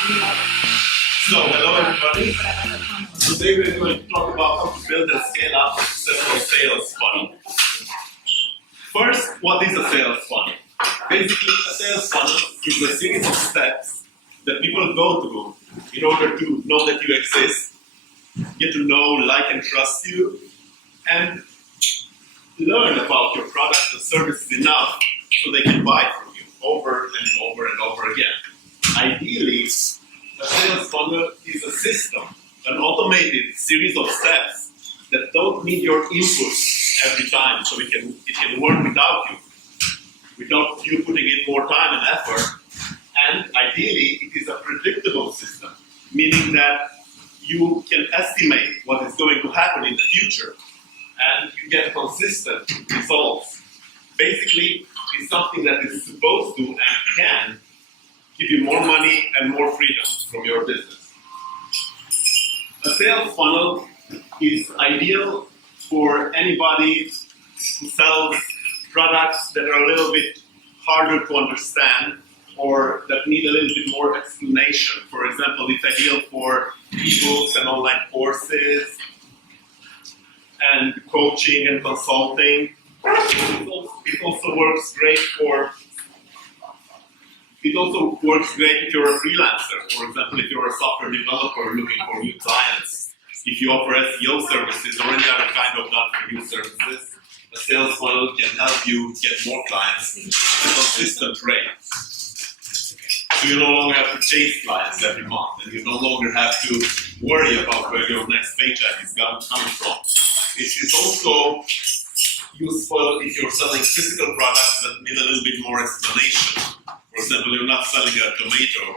So, hello everybody. Today we're going to talk about how to build and scale up a successful sales funnel. First, what is a sales funnel? Basically, a sales funnel is a series of steps that people go through in order to know that you exist, get to know, like, and trust you, and learn about your products and services enough so they can buy from you over and over and over again. Ideally, a sales funnel is a system, an automated series of steps that don't need your input every time, so it can work without you putting in more time and effort. And ideally, it is a predictable system, meaning that you can estimate what is going to happen in the future, and you get consistent results. Basically, it's something that is supposed to and can give you more money and more freedom from your business. A sales funnel is ideal for anybody who sells products that are a little bit harder to understand or that need a little bit more explanation. For example, it's ideal for ebooks and online courses and coaching and consulting. It also works great if you're a freelancer. For example, if you're a software developer looking for new clients, if you offer SEO services or any other kind of done-for-you services, a sales funnel can help you get more clients at a consistent rate. So you no longer have to chase clients every month, and you no longer have to worry about where your next paycheck is coming from. It is also useful if you're selling physical products that need a little bit more explanation. For example, you're not selling a tomato,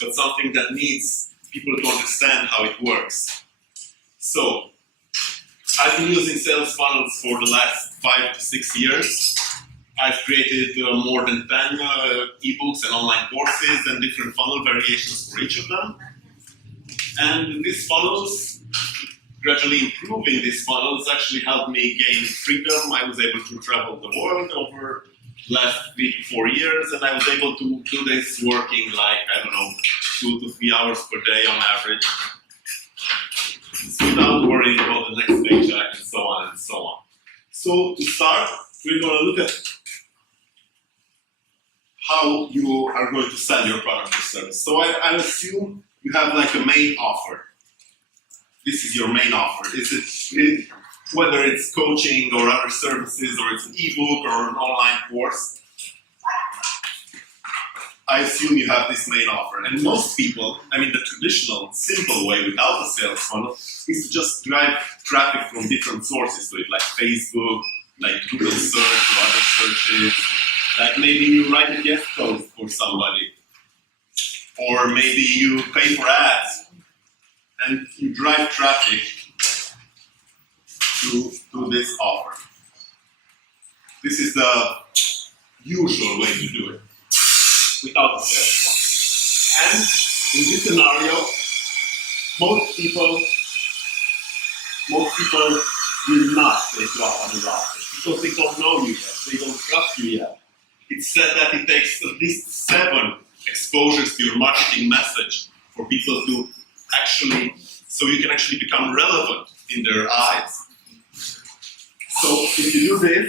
but something that needs people to understand how it works. So, I've been using sales funnels for the last 5 to 6 years. I've created more than 10 ebooks and online courses and different funnel variations for each of them. And these funnels, gradually improving these funnels, actually helped me gain freedom. I was able to travel the world over the last 3 to 4 years, and I was able to do this working 2 to 3 hours per day on average, without worrying about the next paycheck and so on and so on. So to start, we're going to look at how you are going to sell your product or service. So I assume you have like a main offer. This is your main offer. Whether it's coaching or other services, or it's an ebook or an online course, I assume you have this main offer. And most people, the traditional, simple way without a sales funnel is to just drive traffic from different sources to it, like Facebook, like Google search or other searches. Like maybe you write a guest post for somebody, or maybe you pay for ads and you drive traffic to this offer. This is the usual way to do it without the sales funnel. And in this scenario, most people will not take you up on the offer because they don't know you yet, they don't trust you yet. It's said that it takes at least 7 exposures to your marketing message for people to so you can actually become relevant in their eyes. So if you do this,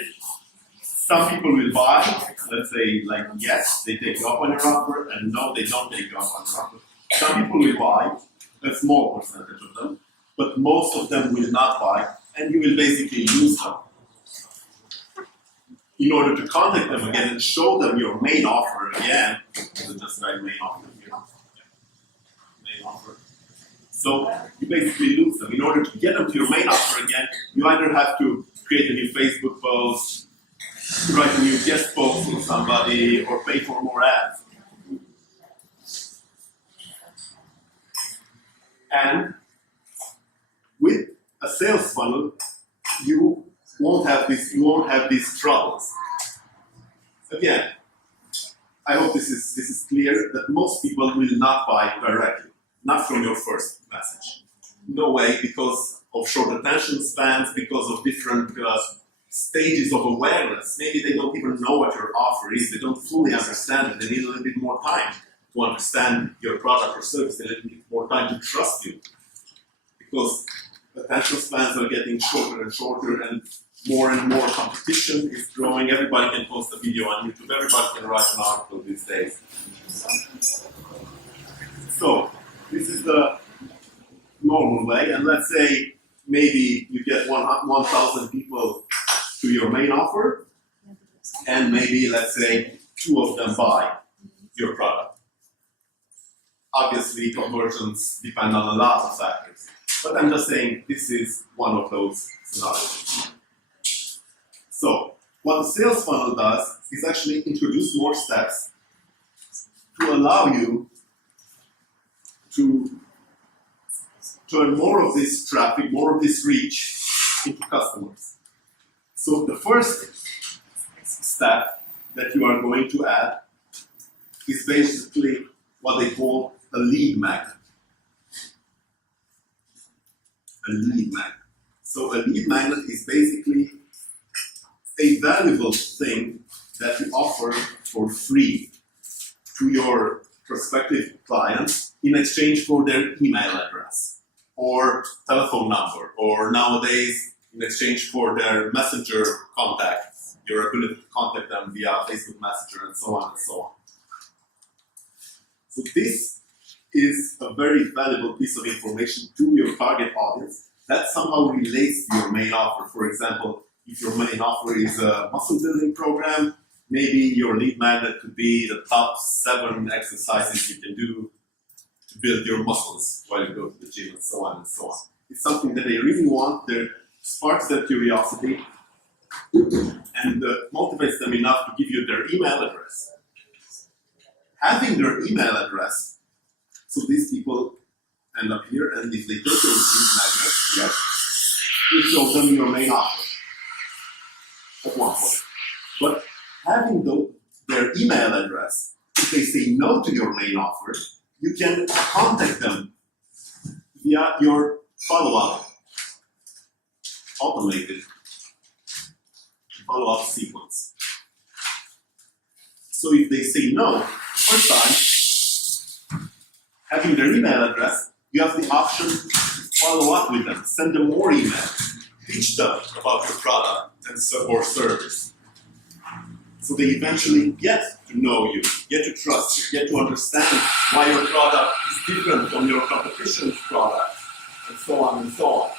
some people will buy, let's say like yes, they take you up on your offer, and no, they don't take you up on your offer. Some people will buy, a small percentage of them, but most of them will not buy, and you will basically lose them. In order to contact them again and show them your main offer again, just write main offer here. Main offer. So you basically lose them. In order to get them to your main offer again, you either have to create a new Facebook post, write a new guest post with somebody, or pay for more ads. And with a sales funnel, you won't have these troubles. Again, I hope this is clear that most people will not buy directly, not from your first message. No way, because of short attention spans, because of different stages of awareness. Maybe they don't even know what your offer is. They don't fully understand it. They need a little bit more time to understand your product or service, they need more time to trust you. Because attention spans are getting shorter and shorter, and more competition is growing. Everybody can post a video on YouTube, everybody can write an article these days. So, this is the normal way, and let's say maybe you get 1,000 people to your main offer, and maybe, let's say, 2 of them buy your product. Obviously, conversions depend on a lot of factors, but I'm just saying this is one of those scenarios. So, what the sales funnel does is actually introduce more steps to allow you to turn more of this traffic, more of this reach into customers. So the first step that you are going to add is basically what they call a lead magnet. A lead magnet. So a lead magnet is basically a valuable thing that you offer for free to your prospective clients in exchange for their email address or telephone number, or nowadays in exchange for their messenger contacts, your ability to contact them via Facebook Messenger and so on and so on. So this is a very valuable piece of information to your target audience that somehow relates to your main offer. For example, if your main offer is a muscle building program, maybe your lead magnet could be the top 7 exercises you can do to build your muscles while you go to the gym, and so on and so on. It's something that they really want, that sparks their curiosity and motivates them enough to give you their email address. Having their email address, so these people end up here, and if they take your lead magnet, yes, you show them your main offer at one point. But having their email address, if they say no to your main offer, you can contact them via your follow-up, automated follow-up sequence. So if they say no first time, having their email address, you have the option to follow up with them, send them more emails, teach them about your product and or service. So they eventually get to know you, get to trust you, get to understand why your product is different from your competition's product, and so on and so on.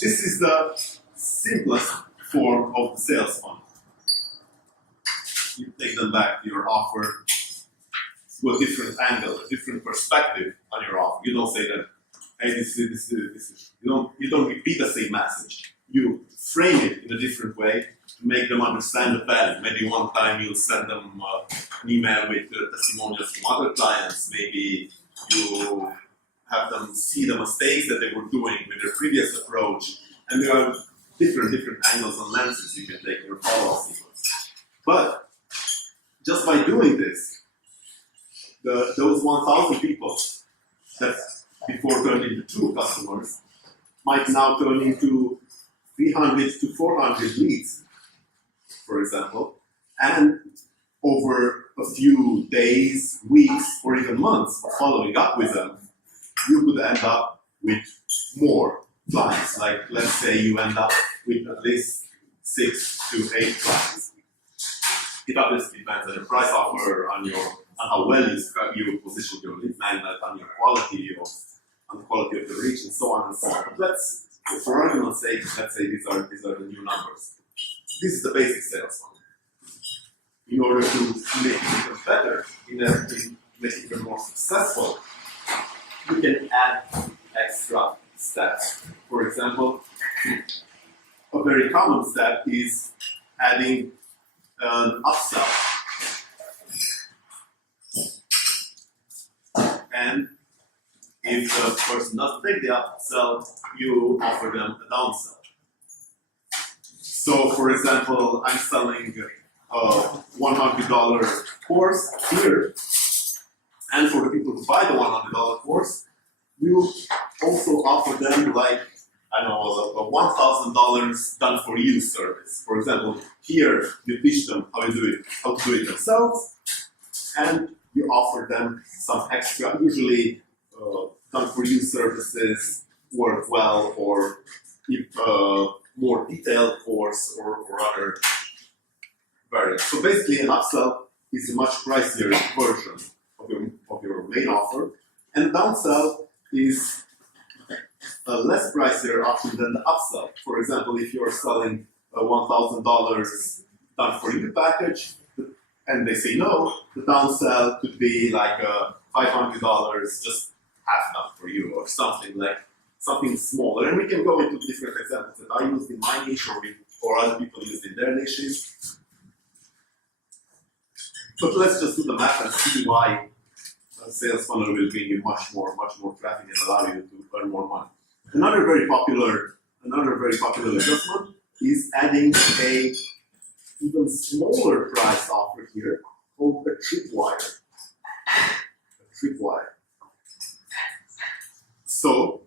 This is the simplest form of the sales funnel. You take them back to your offer to a different angle, a different perspective on your offer. You don't say that, hey, this is. You don't repeat the same message. You frame it in a different way to make them understand the value. Maybe one time you'll send them an email with testimonials from other clients. Maybe you have them see the mistakes that they were doing with their previous approach. And there are different angles and lenses you can take in your follow-up sequence. But just by doing this, those 1,000 people that before turned into 2 customers might now turn into 300 to 400 leads, for example, and over a few days, weeks, or even months of following up with them, you could end up with more clients. Like, let's say you end up with at least 6 to 8 clients. It obviously depends on your price offer, on how well you position your lead magnet, on your quality, on the quality of the reach, and so on and so on. But for argument's sake, let's say these are the new numbers. This is the basic sales funnel. In order to make it even better, in order to make it even more successful, you can add extra steps. For example, a very common step is adding an upsell. And if the person doesn't take the upsell, you offer them a downsell. So, for example, I'm selling a $100 course here, and for the people who buy the $100 course, we will also offer them like, I don't know, a $1,000 done for you service. For example, here you teach them how to do it themselves, and you offer them some extra, usually done for you services work well, or if more detailed course or other variants. So basically an upsell is a much pricier version of your main offer, and downsell is a less pricier option than the upsell. For example, if you're selling a $1,000 done for you package, and they say no, the downsell could be like a $500 just half done for you, or something smaller. And we can go into different examples that I used in my niche, or other people used in their niches. But let's just do the math and see why a sales funnel will bring you much more traffic and allow you to earn more money. Another very popular adjustment is adding a even smaller price offer here called a tripwire. So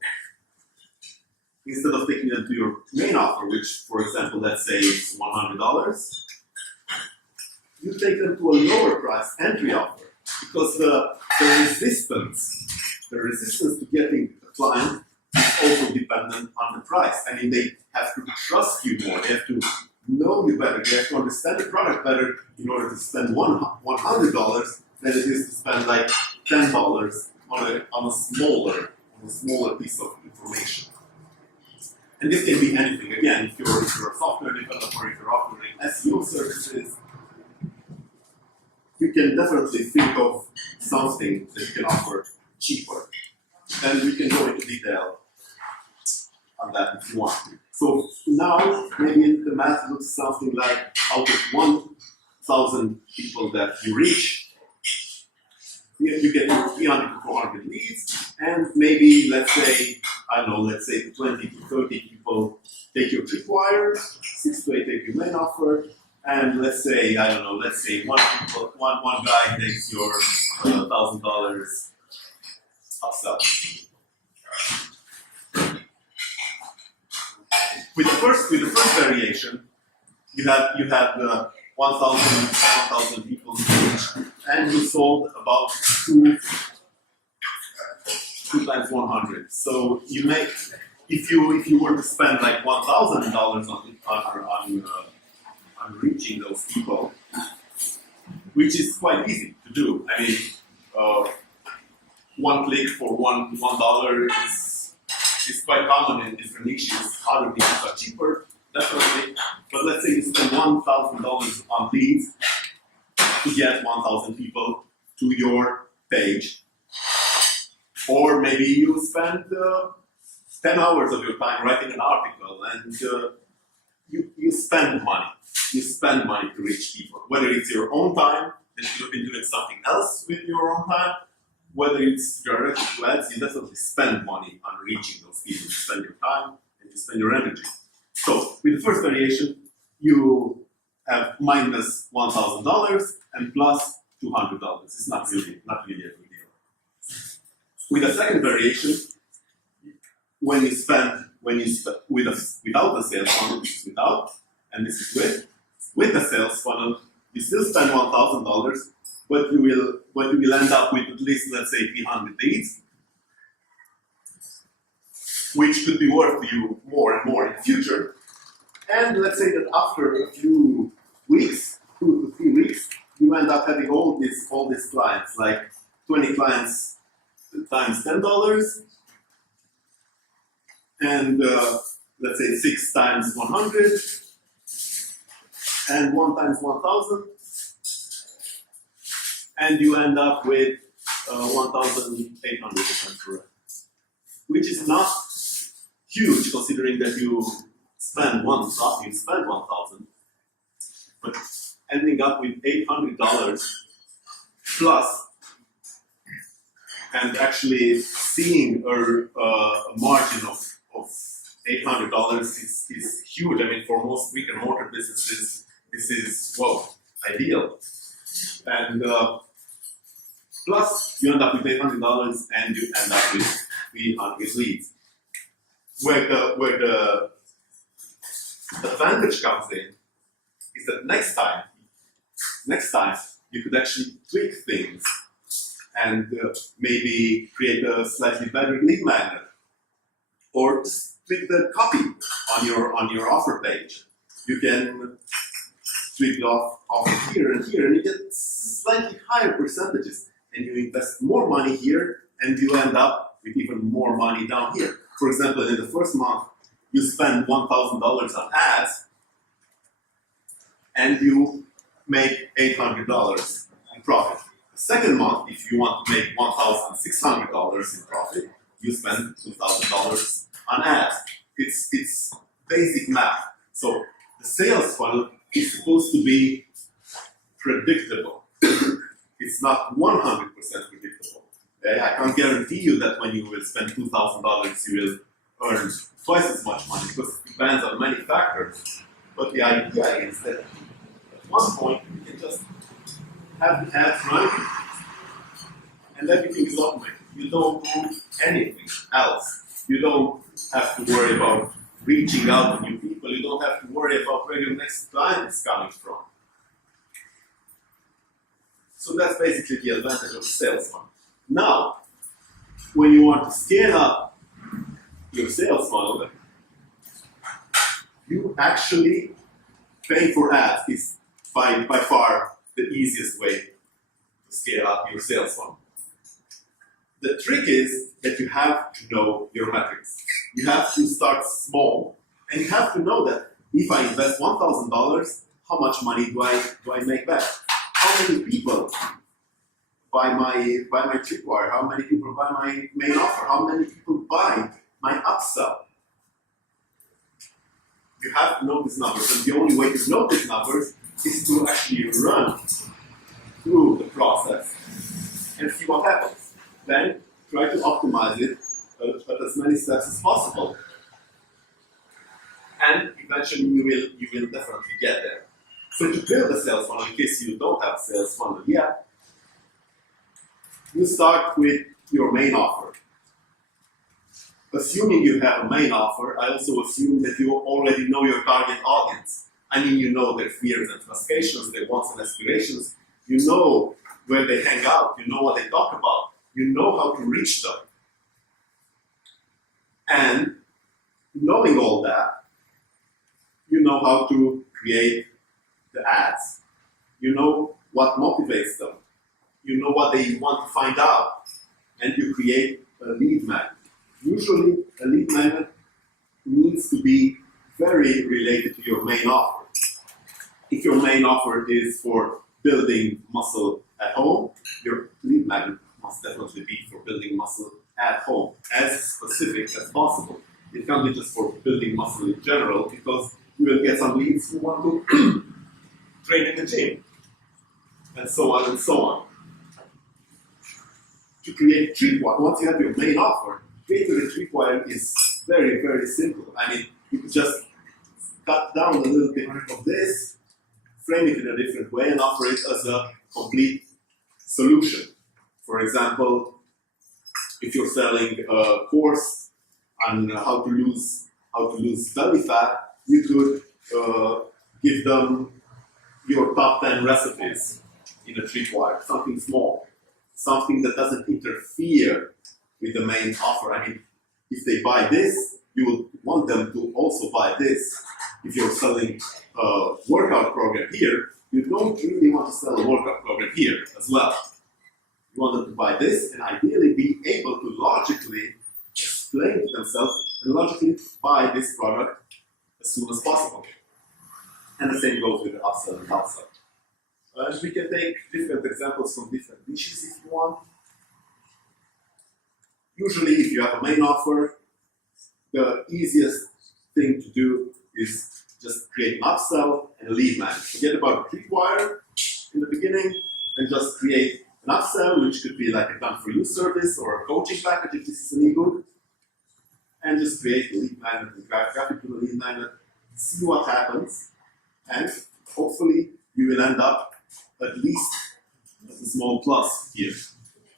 instead of taking them to your main offer, which, for example, let's say is $100, you take them to a lower price entry offer, because the resistance to getting a client is also dependent on the price. I mean, they have to trust you more. They have to know you better. They have to understand the product better in order to spend $100 than it is to spend like $10 on a smaller piece of information. And this can be anything. Again, if you're a software developer, if you're offering SEO services, you can definitely think of something that you can offer cheaper. And we can go into detail on that if you want to. So now, maybe the math looks something like out of 1,000 people that you reach, you get 300 to 400 leads, and maybe, let's say 20 to 30 people take your tripwire, 6 to 8 take your main offer, and let's say one guy takes your $1,000 upsell. With the first variation, you had 1,000 people each, and you sold about two times 100. So you make, if you were to spend like $1,000 on reaching those people, which is quite easy to do. I mean, one click for $1 is quite common in different niches. Other niches are cheaper, definitely. But let's say you spend $1,000 on leads to get 1,000 people to your page. Or maybe you spend 10 hours of your time writing an article, and you spend money. You spend money to reach people. Whether it's your own time, that you've been doing something else with your own time, whether it's directed to ads, you definitely spend money on reaching those people. You spend your time and you spend your energy. So with the first variation, you have minus $1,000 and plus $200. It's not really a big deal. With the second variation, when you spend without the sales funnel, this is without, and this is with the sales funnel, you still spend $1,000, but you will end up with at least, let's say, 300 leads, which could be worth you more and more in the future. And let's say that after a few weeks, 2 to 3 weeks, you end up having all these clients, like 20 clients times $10, and let's say 6 times 100, and 1 times 1,000, and you end up with 1,800, which is not huge considering that you spend 1,000, but ending up with $800 plus, and actually seeing a margin of $800 is huge. I mean, for most brick and mortar businesses, this is ideal. And plus, you end up with $800 and you end up with 300 leads. Where the advantage comes in is that next time you could actually tweak things and maybe create a slightly better lead magnet, or just tweak the copy on your offer page. You can tweak the offer here and here, and you get slightly higher percentages, and you invest more money here, and you end up with even more money down here. For example, in the first month, you spend $1,000 on ads, and you make $800 in profit. The second month, if you want to make $1,600 in profit, you spend $2,000 on ads. It's basic math. So the sales funnel is supposed to be predictable. It's not 100% predictable. Okay? I can't guarantee you that when you will spend $2,000, you will earn twice as much money, because it depends on many factors. But the idea is that at one point you can just have the ads running, and everything is automated. You don't do anything else. You don't have to worry about reaching out to new people. You don't have to worry about where your next client is coming from. So that's basically the advantage of sales funnel. Now, when you want to scale up your sales funnel, you actually pay for ads is by far the easiest way to scale up your sales funnel. The trick is that you have to know your metrics. You have to start small, and you have to know that if I invest $1,000, how much money do I make back? How many people buy my tripwire? How many people buy my main offer? How many people buy my upsell? You have to know these numbers, and the only way to know these numbers is to actually run through the process and see what happens. Then try to optimize it at as many steps as possible, and eventually you will definitely get there. So to build a sales funnel, in case you don't have a sales funnel yet, you start with your main offer. Assuming you have a main offer, I also assume that you already know your target audience. I mean, you know their fears and frustrations, their wants and aspirations. You know where they hang out. You know what they talk about. You know how to reach them. And knowing all that, you know how to create the ads. You know what motivates them. You know what they want to find out. And you create a lead magnet. Usually, a lead magnet needs to be very related to your main offer. If your main offer is for building muscle at home, your lead magnet must definitely be for building muscle at home, as specific as possible. It can't be just for building muscle in general, because you will get some leads who want to train in the gym, and so on and so on. To create tripwire, once you have your main offer, creating a tripwire is very, very simple. I mean, you could just cut down a little bit of this, frame it in a different way, and offer it as a complete solution. For example, if you're selling a course on how to lose belly fat, you could give them your top 10 recipes in a tripwire, something small, something that doesn't interfere with the main offer. I mean, if they buy this, you would want them to also buy this. If you're selling a workout program here, you don't really want to sell a workout program here as well. You want them to buy this and ideally be able to logically explain to themselves and logically buy this product as soon as possible. And the same goes with the upsell and downsell. We can take different examples from different niches if you want. Usually, if you have a main offer, the easiest thing to do is just create an upsell and a lead magnet. Forget about a tripwire in the beginning and just create an upsell, which could be like a done-for-you service or a coaching package if this is an ebook, and just create a lead magnet and grab traffic to the lead magnet, see what happens, and hopefully you will end up at least as a small plus here.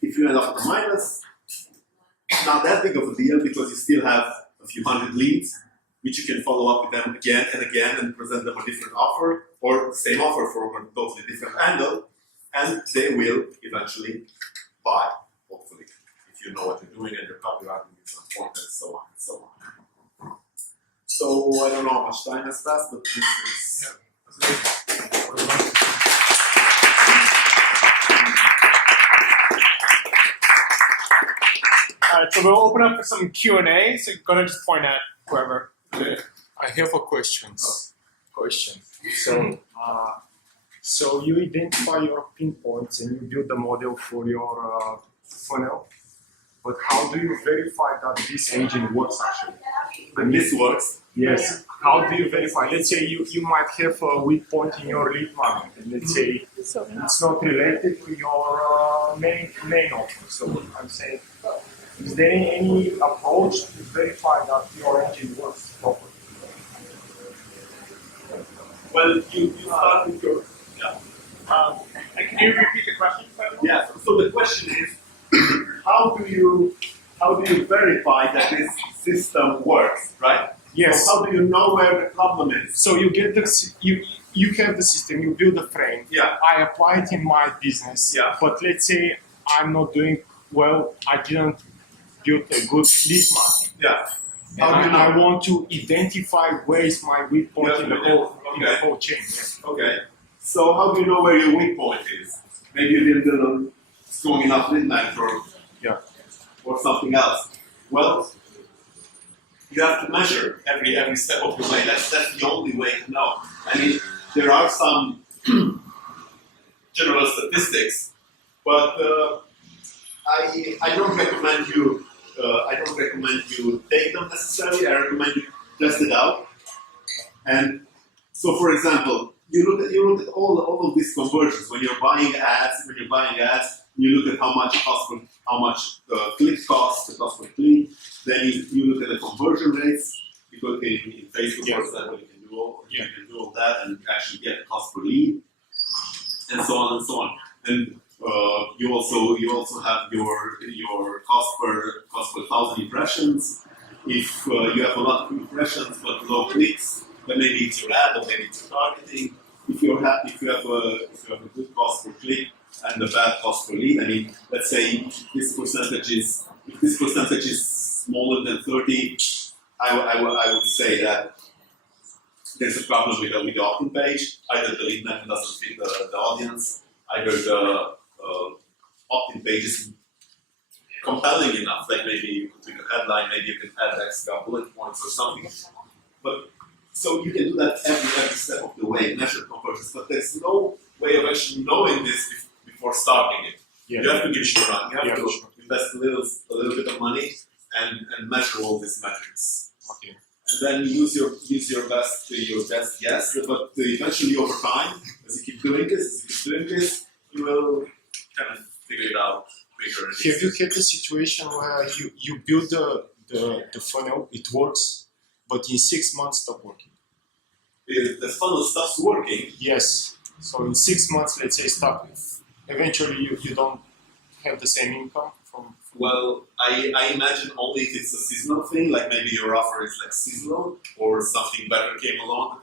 If you end up at a minus, not that big of a deal because you still have a few hundred leads, which you can follow up with them again and again and present them a different offer or the same offer from a totally different angle. and they will eventually buy, hopefully, if you know what you're doing and you're copywriting is on point and so on and so on. So I don't know how much time has passed, but this is... Alright, so we'll open up for some Q&A, so you're gonna just point at whoever. Okay. I have a question. So you identify your pinpoints and you build a model for your funnel, but how do you verify that this engine works actually? And this works. Yes. How do you verify? Let's say you might have a weak point in your lead magnet, and let's say it's not related to your main offer. So I'm saying, is there any approach to verify that your engine works properly? Well, you start with your... Yeah. Can you repeat the question? Yeah, so the question is, how do you verify that this system works, right? Yes. So how do you know where the problem is? So you get you have the system, you build a frame. Yeah. I apply it in my business. Yeah. But let's say I'm not doing well, I didn't build a good lead magnet. Yeah. And I want to identify where is my weak point in the whole chain. Yeah. Okay. So how do you know where your weak point is? Maybe you didn't build a strong enough lead magnet or something else. Well, you have to measure every step of the way. That's the only way to know. I mean, there are some general statistics, but I don't recommend you. I don't recommend you take them necessarily. I recommend you test it out. And so, for example, you look at all of these conversions when you're buying ads. You look at how much click costs, the cost per click. Then you look at the conversion rates, because in Facebook, for example, you can do all that and actually get the cost per lead, and so on and so on. And you also have your cost per 1,000 impressions. If you have a lot of impressions but low clicks, then maybe it's your ad or maybe it's your targeting. If you have a good cost per click and a bad cost per lead, I mean, let's say this percentage is smaller than 30, I would say that there's a problem with the opt-in page. Either the lead magnet doesn't fit the audience, either the opt-in page is compelling enough, like maybe you could pick a headline, maybe you can add extra bullet points or something. But so you can do that every step of the way, measure conversions, but there's no way of actually knowing this before starting it. Yeah. You have to give it a run. You have to invest a little bit of money and measure all these metrics. Okay. And then use your best guess. But eventually, over time, as you keep doing this, you will kind of figure it out quicker. Have you had a situation where you build the funnel, it works, but in 6 months stop working? The funnel stops working. Yes. So in 6 months, let's say, stop. Eventually, you don't have the same income from. Well, I imagine only if it's a seasonal thing, like maybe your offer is like seasonal or something better came along.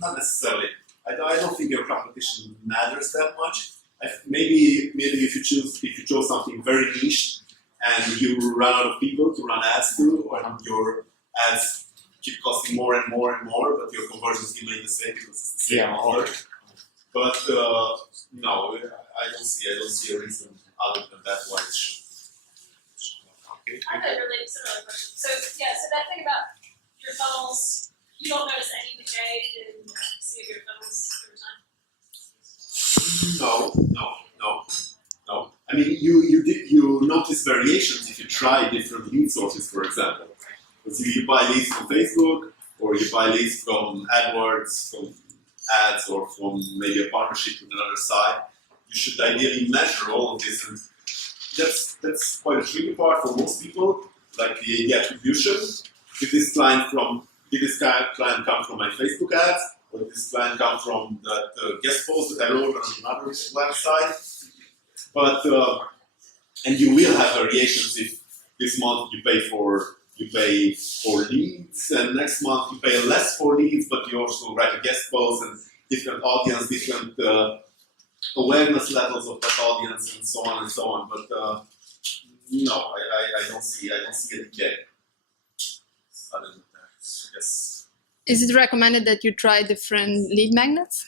Not necessarily. I don't think your competition matters that much. Maybe if you chose something very niche and you run out of people to run ads to, or your ads keep costing more and more and more, but your conversions remain the same because it's the same offer. But no, I don't see a reason other than that why it should. Okay. I have a really similar question. So that thing about your funnels, you don't notice any decay in some of your funnels over time? No. I mean, you notice variations if you try different lead sources, for example. Because you buy leads from Facebook, or you buy leads from AdWords, from ads, or from maybe a partnership with another site. You should ideally measure all of this, and that's quite a tricky part for most people, like the attribution. Did this client come from my Facebook ads, or did this client come from that guest post that I wrote on another website? But and you will have variations if this month you pay for leads, and next month you pay less for leads, but you also write a guest post and different audience, different awareness levels of that audience and so on and so on. But no, I don't see a decay. Other than that, I guess Is it recommended that you try different lead magnets?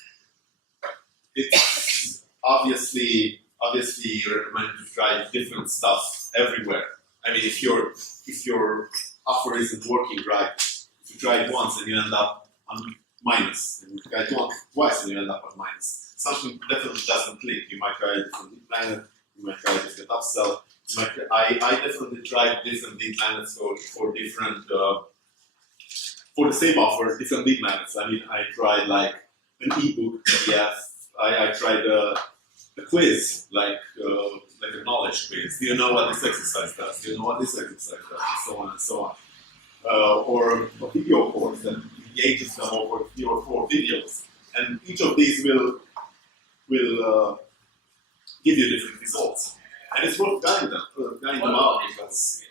it's obviously recommended to try different stuff everywhere. I mean, if your offer isn't working right, if you try it once and you end up on minus, and you try it twice and you end up on minus, something definitely doesn't click. You might try a different lead magnet, you might try a different upsell. I definitely tried different lead magnets for different for the same offer, different lead magnets. I mean, I tried like an ebook PDF. I tried a quiz, like a knowledge quiz. Do you know what this exercise does? Do you know what this exercise does? And so on and so on. Or a video course that engages them over 3 or 4 videos, and each of these will give you different results. And it's worth trying them out because,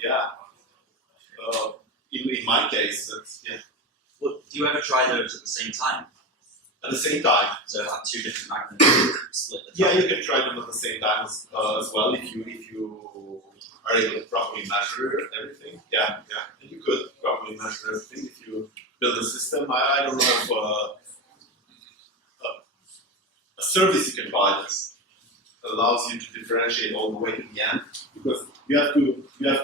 in my case, Well, do you ever try those at the same time? At the same time. So have 2 different magnets split the time? Yeah, you can try them at the same time as well if you are able to properly measure everything. Yeah, and you could properly measure everything if you build a system. I don't know of a service you can buy that allows you to differentiate all the way to the end, because you have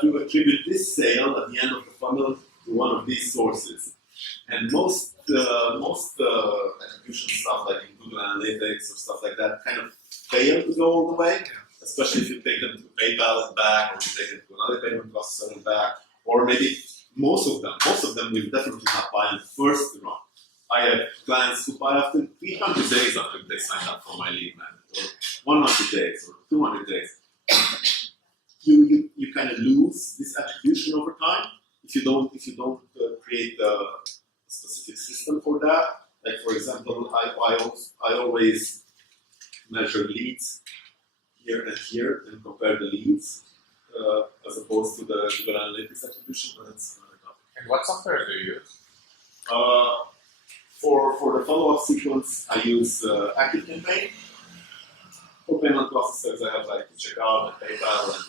to attribute this sale at the end of the funnel to one of these sources. And most attribution stuff like in Google Analytics or stuff like that kind of fail to go all the way, especially if you take them to PayPal and back, or you take them to another payment processor and back, or maybe most of them will definitely not buy in the first run. I have clients who buy after 300 days after they sign up for my lead magnet, or 100 days, or 200 days. You kind of lose this attribution over time if you don't create a specific system for that. Like for example, I always measure leads here and here and compare the leads as opposed to the Google Analytics attribution. But that's another topic. And what software do you use? For the follow-up sequence, I use ActiveCampaign. For payment processors, I have like Checkout and PayPal and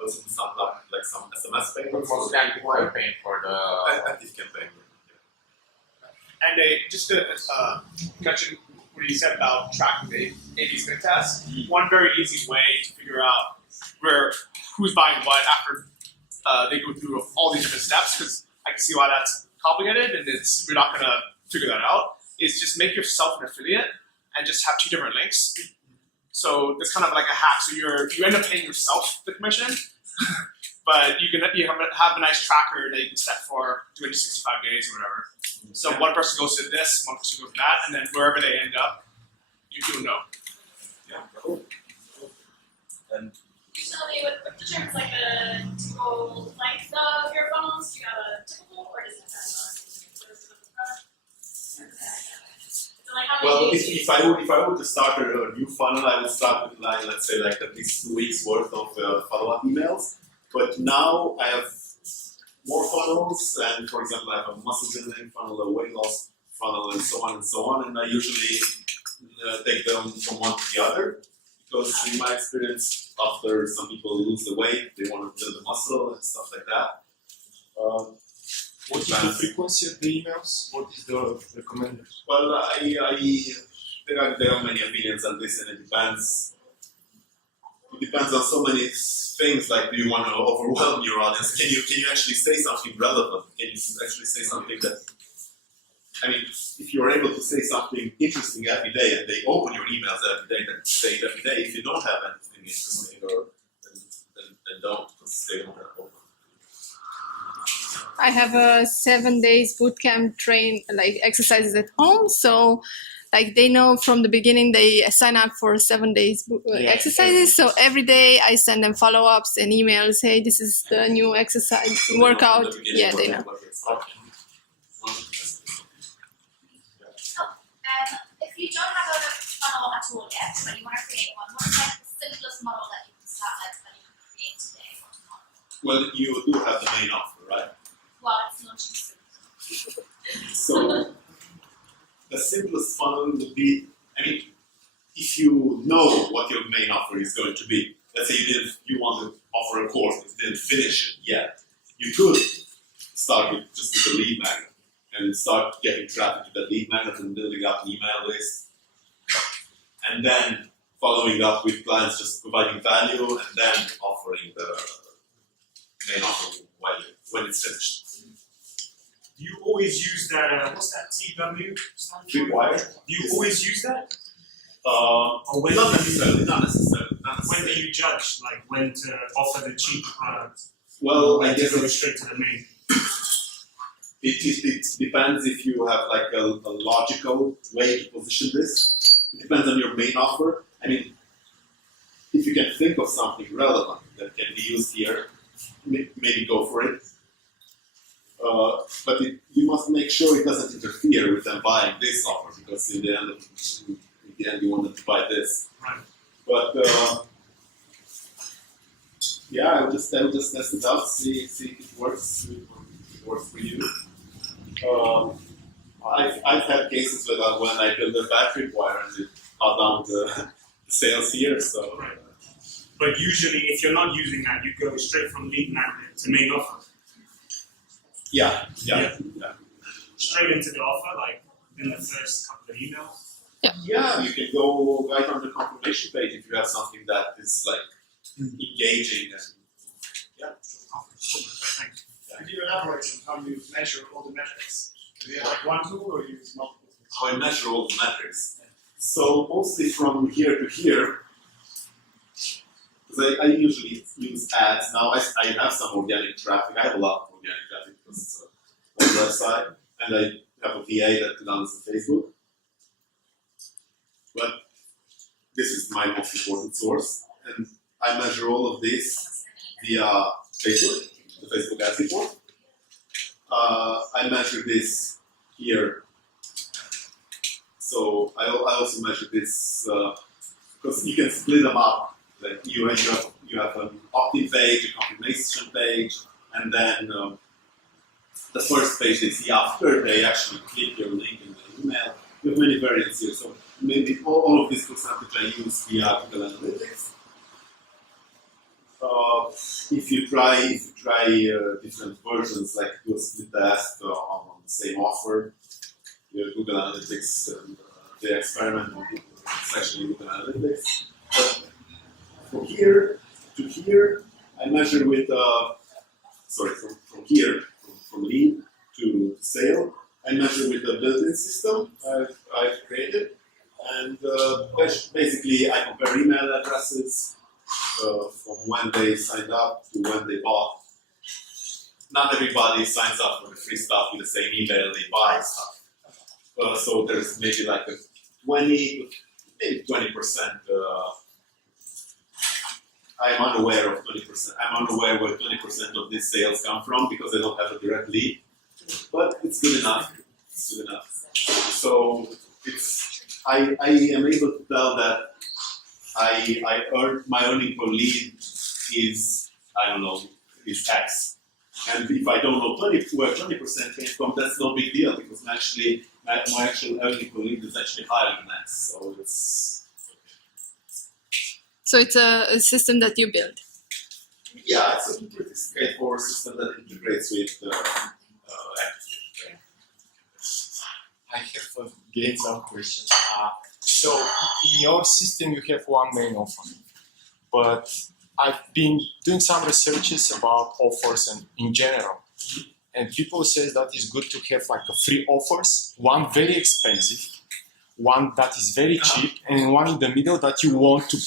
also some like some SMS payments. Most ActiveCampaign for the ActiveCampaign. and just to mention what you said about tracking the A/B split test. One very easy way to figure out who's buying what after they go through all these different steps, because I can see why that's complicated and we're not going to figure that out, is just make yourself an affiliate and just have 2 different links. So it's kind of like a hack. So you end up paying yourself the commission, but you have a nice tracker that you can set for 365 days or whatever. So one person goes to this, one person goes to that, and then wherever they end up, you'll know. Yeah, cool. And Can you tell me what determines like the typical length of your funnels? Do you have a typical, or does it depend on what is the product? So like how many Well, days if I were to start a new funnel, I would start with like, let's say like at least 2 weeks worth of follow-up emails. But now I have more funnels, and for example, I have a muscle building funnel, a weight loss funnel, and so on, and I usually take them from one to the other, because in my experience, after some people lose the weight, they want to build the muscle and stuff like that. What is the frequency of the emails? What is the recommended? Well, there are many opinions on this, and it depends. It depends on so many things. Like, do you want to overwhelm your audience? Can you actually say something relevant? Can you actually say something that? I mean, if you're able to say something interesting every day, and they open your emails every day, then say it every day. If you don't have anything interesting, then don't, because they won't have open. I have a 7 days bootcamp like exercises at home. So like they know from the beginning, they sign up for 7 days exercises. So every day I send them follow-ups and emails. Hey, this is the new exercise workout. Yeah, they know. If you don't have a funnel at all yet, but you want to create one, what's like the simplest model that you can start with that you can create today? Well, you do have the main offer, right? Well, it's launching soon. So the simplest funnel would be, I mean, if if you know what your main offer is going to be, let's say you want to offer a course but didn't finish it yet, you could start with just with a lead magnet and start getting traffic to that lead magnet and building up an email list, and then following up with clients, just providing value, and then offering the main offer when it's finished. Do you always use that, what's that TW? Required? Do you always use that? Or when not necessarily. When do you judge, like when to offer the cheaper product? Well, I When to guess go straight to the main. it depends if you have like a logical way to position this. It depends on your main offer. I mean, if you can think of something relevant that can be used here, maybe go for it. But you must make sure it doesn't interfere with them buying this offer, because in the end you want them to buy this. Right. But yeah, I would just test it out, see if it works. It works for you. I've had cases where when I build a battery wire and it cut down the sales here. So. Right. But usually, if you're not using that, you go straight from lead magnet to main offer. Yeah. Straight into the offer, like in the first couple of emails. Yeah, you can go right on the confirmation page if you have something that is like engaging and Thanks. Could you elaborate on how you measure all the metrics? Do you have like one tool or use multiple tools? how I measure all the metrics. So mostly from here to here, because I usually use ads. Now I have some organic traffic. I have a lot of organic traffic because it's a website, and I have a VA that runs the Facebook. But this is my most important source, and I measure all of this via Facebook, the Facebook ads report. I measure this here. So I also measure this because you can split them up. Like you have an opt-in page, a confirmation page, and then the first page they see after they actually click your link in the email. We have many variants here. So maybe all of this percentage I use via Google Analytics. If you try different versions, like do a split test on the same offer, your Google Analytics, they experiment with actually Google Analytics. But from here to here, I measure with from here, from lead to sale, I measure with the built-in system I've created, and basically I compare email addresses from when they signed up to when they bought. Not everybody signs up for the free stuff with the same email they buy stuff. So there's maybe like a 20% I'm unaware of 20%. I'm unaware where 20% of these sales come from because I don't have a direct lead. But it's good enough. It's good enough. So I am able to tell that I earn my earning per lead is is X. And if I don't know where 20% came from, that's no big deal because my actual earning per lead is actually higher than X. So it's a system that you build. Yeah, it's a pretty straightforward system that integrates with Active. I have again some questions. So in your system you have one main offer, but I've been doing some researches about offers and in general, and people say that it's good to have like a free offers, one very expensive, one that is very cheap, and one in the middle that you want to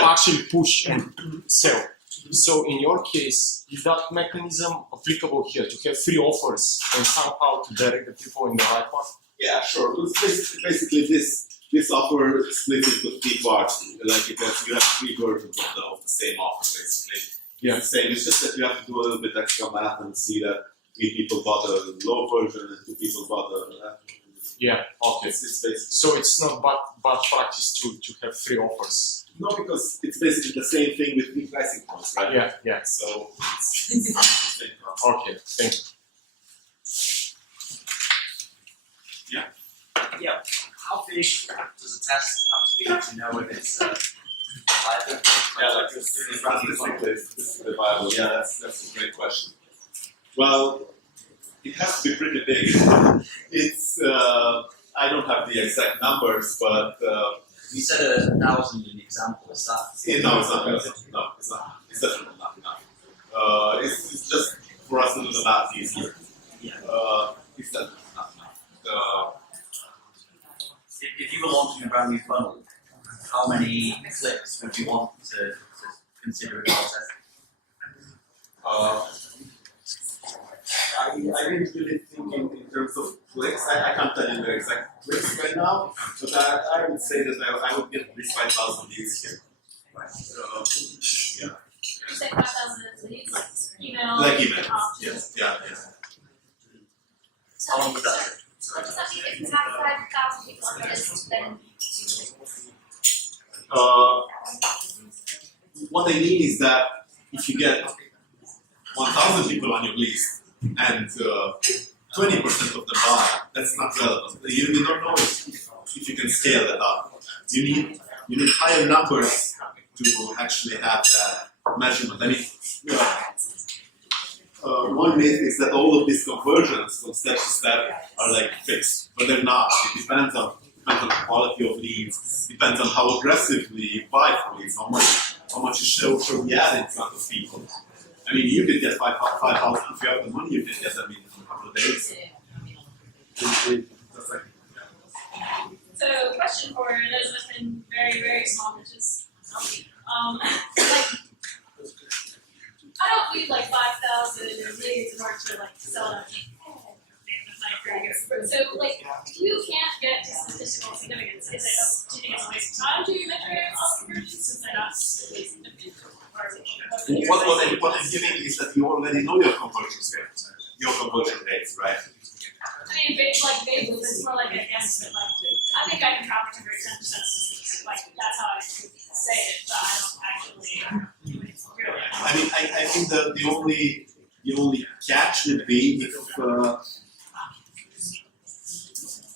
actually push and sell. So in your case, is that mechanism applicable here to have free offers and somehow to direct the people in the right path? Yeah, sure. Basically, this offer splits into three parts. Like you have three versions of the same offer, basically. Yeah. It's the same. It's just that you have to do a little bit extra math and see that 3 people bought a low version and 2 people bought a. Yeah. Okay. It's basically. So it's not bad practice to have free offers. No, because it's basically the same thing with three pricing points, right? Yeah. Yeah. So it's the same concept. Okay. Thank you. Yeah. how big does a test have to be to know if it's viable? Yeah, like this is viable. Yeah, that's a great question. Well, it has to be pretty big. It's I don't have the exact numbers, but You said 1,000 in the example. Is that? no, it's not. No, it's not. It's definitely not enough. It's just for us to do the math easier. Yeah. It's definitely not enough. If you were launching a brand new funnel, how many clicks would you want to consider a process? I didn't really think in terms of clicks. I can't tell you the exact clicks right now, but I would say that I would get at least 5,000 leads here. Yeah. You say 5,000 leads, like email. Like email. Yes. Yeah. So How long would that take? what does that mean if you have 5,000 people on your list, then What I mean is that if you get 1,000 people on your list and 20% of them buy, that's not relevant. You don't know if you can scale that up. You need higher numbers to actually have that measurement. I mean, one myth is that all of these conversions from step to step are like fixed, but they're not. It depends on the quality of leads, depends on how aggressively you buy for leads, how much you show the ad in front of people. I mean, you could get 5,000 if you have the money. You can get them in a couple of days. That's like, So, question for those within very, very small niches. Like, I don't need like 5,000 leads in order to like sell them. So, like, if you can't get to statistical significance, do you think it's a waste of time to measure all conversions since they're not really significant? what I'm giving is that you already know your conversion rates, right? I mean, vaguely, it's more like a guesstimate. Like, I think I can probably convert 10%. Like, that's how I say it, but I don't actually do it really. I mean, I think that the only catch would be if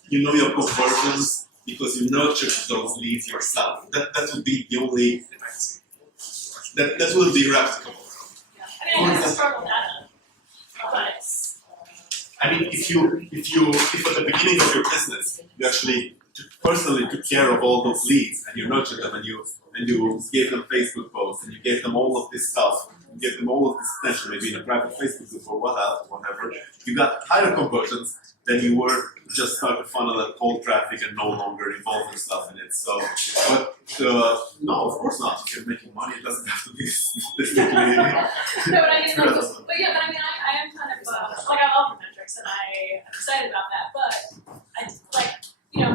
you know your conversions because you nurtured those leads yourself. That would be the only. That would be replicable. Yeah. I mean, I have historical data, but it's. I mean, if at the beginning of your business you actually personally took care of all those leads and you nurtured them and you gave them Facebook posts and you gave them all of this stuff, you gave them all of this attention, maybe in a private Facebook group or whatever, you got higher conversions than you were just start a funnel at cold traffic and no longer involve yourself in it. So, but no, of course not. If you're making money, it doesn't have to be statistically. No, but I mean, but yeah, but I mean, I am kind of like I love the metrics and I'm excited about that, but I like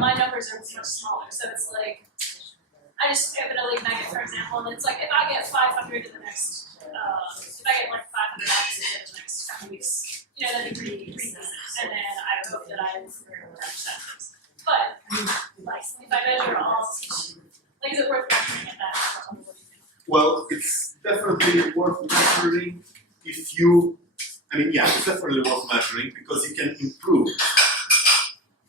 my numbers are much smaller, so it's like I just open a lead magnet, for example, and it's like if I get 500 in the next, if I get like 500 actions in the next couple weeks, that'd be pretty decent, and then I hope that I convert 10%. But like if I measure all, like is it worth measuring at that? Well, it's definitely worth measuring if you. I mean, yeah, it's definitely worth measuring because you can improve.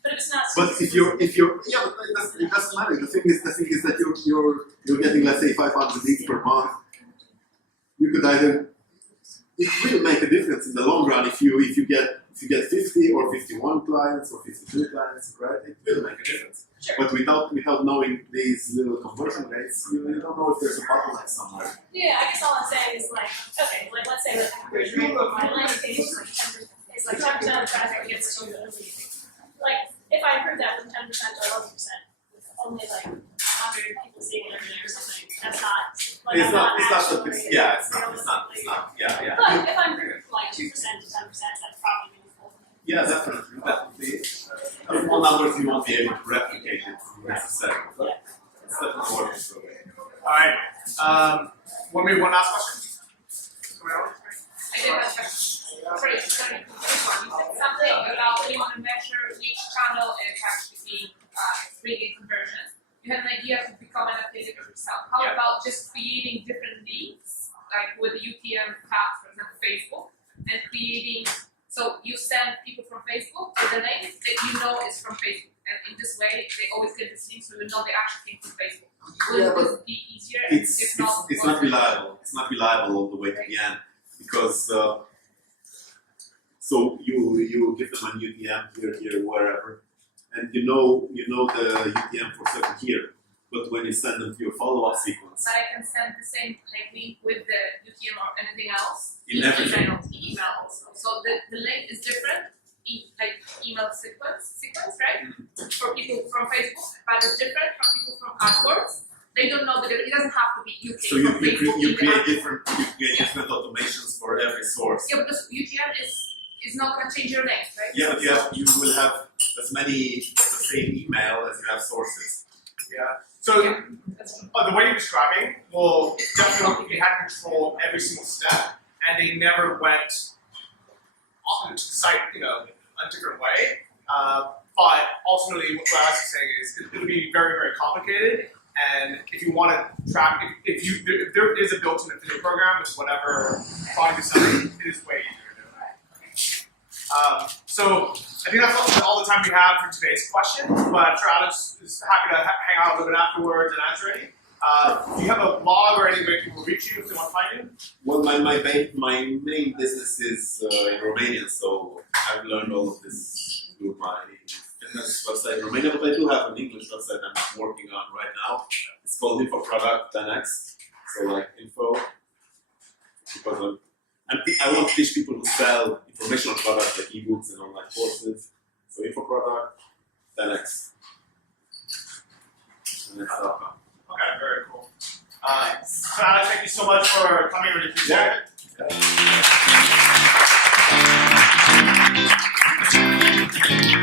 But it's not. But if you're, yeah, but it doesn't matter. The thing is that you're getting, let's say, 500 leads per month. You could either. It will make a difference in the long run if you get 50 or 51 clients or 52 clients, right? It will make a difference. Sure. But without knowing these little conversion rates, you don't know if there's a bottleneck somewhere. Yeah, I guess all I'm saying is like, okay, like let's say that the conversion rate of my landing page is like 10% of the traffic gets to the lead. Like if I improve that from 10% to 11%, with only like 100 people seeing it every day or something, that's not. Like, It's not. Yeah. But if I improve from like 2% to 10%, that's probably meaningful. Yeah, definitely. Small numbers you won't be able to replicate it necessarily, but it's definitely worth it. All right. Maybe one last question. I did have a question. Sorry, you said something about when you want to measure which channel is actually bringing conversion. You have an idea to become an affiliate of yourself. How about just creating different leads, like with the UTM path, for example, Facebook, and creating, so you send people from Facebook to the name that you know is from Facebook, and in this way they always get this link, so we know they actually came from Facebook. Yeah, Will but this be easier? it's not reliable. It's not reliable all the way to the end because so you give them an UTM here, wherever, and you know the UTM for certain here. But when you send them to your follow-up sequence, But I can send the same like link with the UTM or anything else. In everything. Email also. So the link is different. Like email sequence, right? For people from Facebook, but it's different from people from AdWords. They don't know that it doesn't have to be UK so you from Facebook. create different automations for every source. Yeah, because UTM is not going to change your name, right? Yeah, but you will have as many of the same email as you have sources. Yeah. So the way you're describing will definitely had control of every single step, and they never went to the site, a different way. But ultimately, what I was saying is it would be very, very complicated. And if you want to track, if there is a built-in affiliate program with whatever product you're selling, it is way easier to do that. So I think that's all the time we have for today's questions. But I'm sure Alex is happy to hang out a little bit afterwards and answer any. Do you have a blog or any way people will reach you if they want to find you? Well, my main business is in Romania, so I've learned all of this through my fitness website in Romania, but I do have an English website I'm working on right now. It's called Info Product 10x, so like info. Because I want to teach people to sell informational products like ebooks and online courses. So Info Product 10x. And that's .com. Okay, very cool. So Alex, thank you so much for coming. Really appreciate it. Yeah.